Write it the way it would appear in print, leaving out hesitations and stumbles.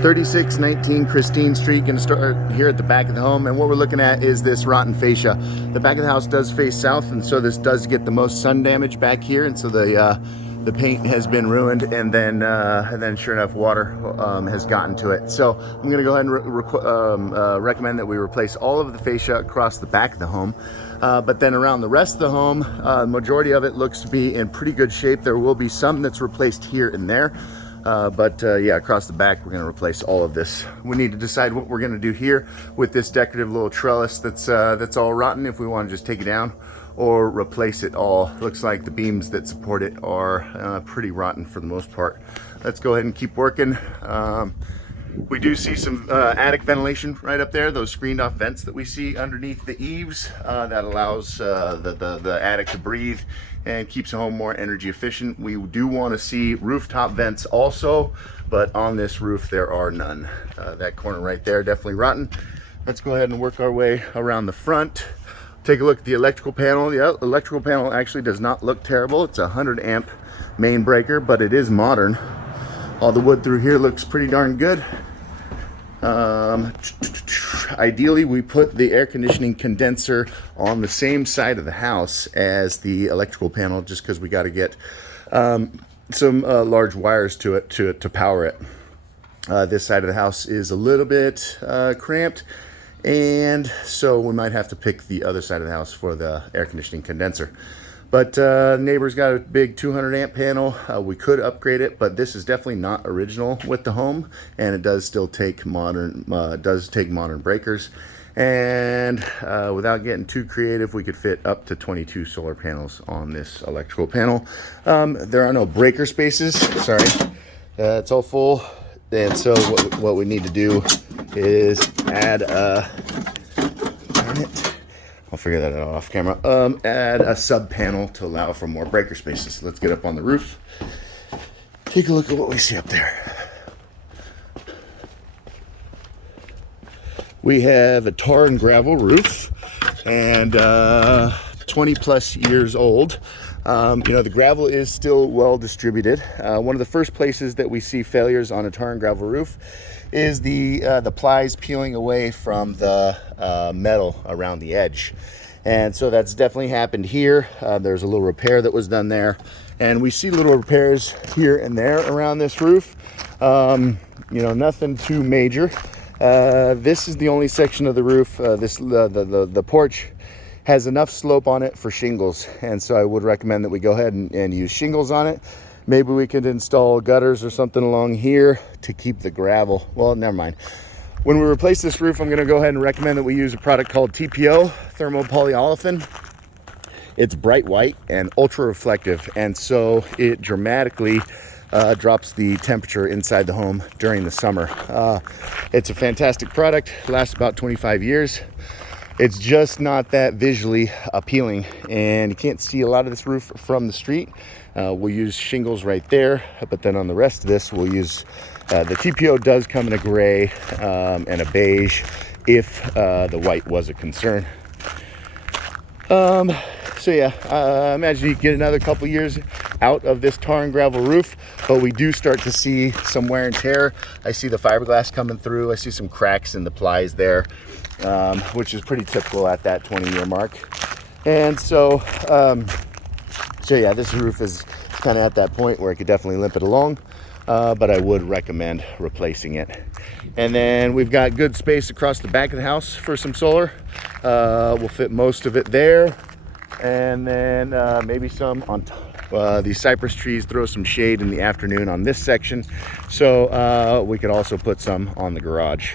3619 Christine Street. Going to start here at the back of the home, and what we're looking at is this rotten fascia. The back of the house does face south, and so this does get the most sun damage back here, and so the paint has been ruined, and then sure enough, water has gotten to it. So I'm going to go ahead and recommend that we replace all of the fascia across the back of the home. But then around the rest of the home, majority of it looks to be in pretty good shape. There will be some that's replaced here and there. Yeah, across the back, we're going to replace all of this. We need to decide what we're going to do here with this decorative little trellis that's all rotten, if we want to just take it down or replace it all. Looks like the beams that support it are pretty rotten for the most part. Let's go ahead and keep working. We do see some attic ventilation right up there, those screened off vents that we see underneath the eaves. That allows the attic to breathe and keeps the home more energy efficient. We do want to see rooftop vents also, but on this roof there are none. That corner right there, definitely rotten. Let's go ahead and work our way around the front. Take a look at the electrical panel. The electrical panel actually does not look terrible. It's a 100 amp main breaker, but it is modern. All the wood through here looks pretty darn good. Ideally, we put the air conditioning condenser on the same side of the house as the electrical panel, just because we got to get some large wires to it to power it. This side of the house is a little bit cramped, and so we might have to pick the other side of the house for the air conditioning condenser. But neighbor's got a big 200 amp panel. We could upgrade it, but this is definitely not original with the home, and it does still take modern breakers. And without getting too creative, we could fit up to 22 solar panels on this electrical panel. There are no breaker spaces. Sorry, it's all full. And so what we need to do is add a. I'll figure that out off camera. Add a sub panel to allow for more breaker spaces. Let's get up on the roof. Take a look at what we see up there. We have a tar and gravel roof, and 20 plus years old. The gravel is still well distributed. One of the first places that we see failures on a tar and gravel roof is the plies peeling away from the metal around the edge. And so that's definitely happened here. There's a little repair that was done there, and we see little repairs here and there around this roof. Nothing too major. This is the only section of the roof. The porch has enough slope on it for shingles, and so I would recommend that we go ahead and use shingles on it. Maybe we could install gutters or something along here to keep the gravel. Well, never mind. When we replace this roof, I'm going to go ahead and recommend that we use a product called TPO, thermopolyolefin. It's bright white and ultra reflective, and so it dramatically drops the temperature inside the home during the summer. It's a fantastic product, lasts about 25 years. It's just not that visually appealing, and you can't see a lot of this roof from the street. We'll use shingles right there, but then on the rest of this, we'll use the TPO does come in a gray and a beige if the white was a concern. Imagine you get another couple years out of this tar and gravel roof, but we do start to see some wear and tear. I see the fiberglass coming through. I see some cracks in the plies there, which is pretty typical at that 20-year mark. And so yeah, this roof is kind of at that point where I could definitely limp it along, but I would recommend replacing it. And then we've got good space across the back of the house for some solar. We'll fit most of it there, and then maybe some on these cypress trees throw some shade in the afternoon on this section, so we could also put some on the garage.